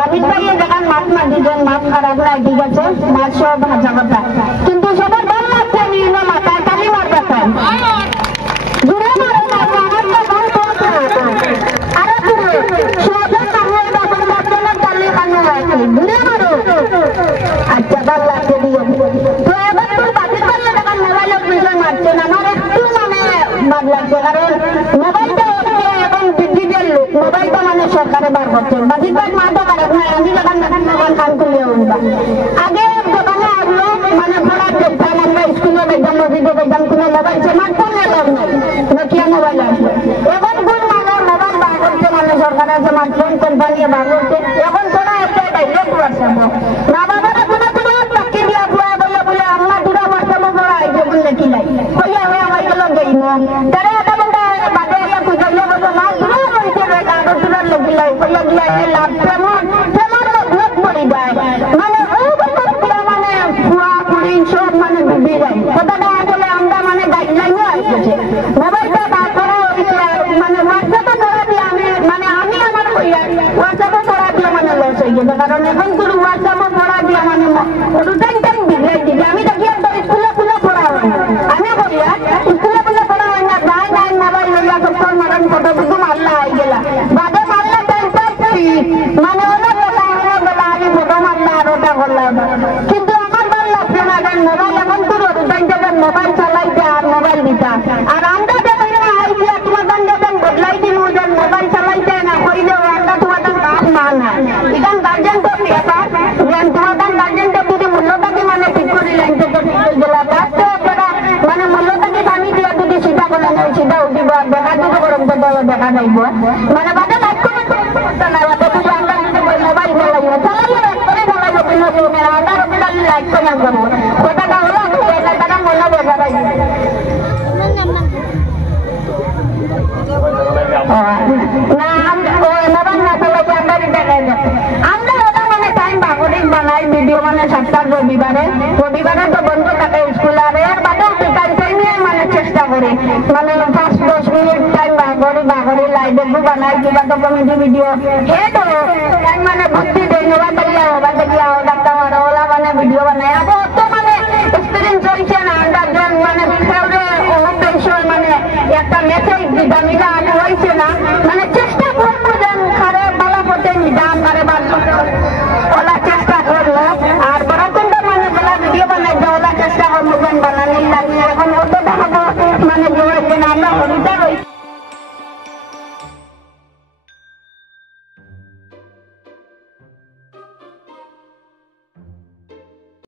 বাবির ভাইয়ের দেখান মাছ না দিবেন, মাছ খারাপ নাই, ঠিক আছে, মাছ সব ভাজা কথা, কিন্তু সবার ভালো লাগছে নিয়ে মাথায় কালি মারবে খান ঘুরে মারে না, আমার তো ভালো করছে আরো ঘুরে সবের সামনে বাবার বাচ্চাদের কালি কালি রাখি ঘুরে মারো। আচ্ছা ভালো লাগছে দিয়ে তো এবার তোর বাবির ভাইয়ের দেখান মোবাইলের বিষয় মারছেন, আমার একটু মানে ভালো লাগছে, কারণ মোবাইলটা এখন ডিজিটাল লোক, মোবাইলটা মানে সরকারে বার করছে, বাবির ভাই মা তো খারাপ না, আমি যখন দেখান মোবাইল কান খুলে উঠবা আগে দোকানে আসলো মানে পড়ার দেখতাম আমরা স্কুলে দেখতাম মসজিদে দেখতাম কোনো মোবাইল স্মার্টফোন এলাম নাই, নোকিয়া মোবাইল আসলো, এখন কোন মানে মোবাইল বার করছে মানে সরকারের স্মার্টফোন কোম্পানি বার করছে, এখন তোরা একটা ডাইরেক্ট হোয়াটসঅ্যাপ না বাবারা কোনো কোনো চাকরি দিয়া বুয়া বলে বলে আমরা দুরা হোয়াটসঅ্যাপ পড়া আইছে বললে কি নাই কইয়া হয়ে আমার গেল গই না তারা এটা বলতে বাদে ইয়া কুজাইয়া বলে না দুরা হইছে রে কাগজ দুরা লগিলাই কইয়া গিয়া এই লাভ তেমন তেমন লোক পড়ি যায় মানে ওই বলতে মানে ফুয়া পুরি সব মানে ডুবে যায়, কথাটা বলে আমরা মানে গাইডলাইনও আসছে মোবাইলটা বার করা হইছে মানে হোয়াটসঅ্যাপে পড়া দিয়ে আমি মানে আমি আমার কইয়া হোয়াটসঅ্যাপে পড়া দিয়ে মানে লস হয়ে গেছে, কারণ এখন কোনো হোয়াটসঅ্যাপে পড়া দিয়ে মানে রুটাইন টাইম বিগড়াই দিবে, আমি দেখি একবার স্কুলে খুলে পড়া হয় না, আমি বলি স্কুলে খুলে পড়া হয় না, নাই নাই মোবাইল লইয়া সপ্তাহ মারান কতটুকু মারলা হয়ে গেলা বাদে মারলা টাইম পাচ্ছি মানে অনেক বেলা আমি ফটো মারলা আর ওটা করলাম, কিন্তু আমার ভালো লাগছে না, কারণ মোবাইল এখন পুরো রুটাইন টাইম মোবাইল চালাইতে আর মোবাইল দিতা, আর আমরা যখন আইডিয়া তোমাদের যখন বদলাই দিন ওজন মোবাইল চালাইতে না কইলে আমরা তোমাদের কাজ মান না, এখন গার্জেন তো ব্যাপার যেন তোমাদের গার্জেনটা যদি মূল্যটাকে মানে ঠিক করে লাইন থেকে ঠিক করে গেলা তাতে আপনারা মানে মূল্যটাকে দামি দিয়ে যদি সেটা বলে নেই সেটা উঠিব দেখা দিতে গরম করতে দেখা যাইব মানে বাদে লাইক করে করতে না বাদে যদি আমরা মোবাইল চালাইব চালাইলে একবারে চালাইব কিন্তু আমরা রবিবারে লাইক করে করবো কথাটা হলো এটা তারা মনে বোঝা যায় না আমরা মোবাইল না চালাইতে আমরা দেখাই না আমরা ওটা মানে টাইম বাগরিক বানাই ভিডিও মানে সপ্তাহ রবিবারে তো বন্ধ থাকে স্কুল আর এর বাদেও টাইমে মানে চেষ্টা করি মানে 5-10 মিনিট টাইম বাগরি লাইভ বানাই কিবা তো কমেডি ভিডিও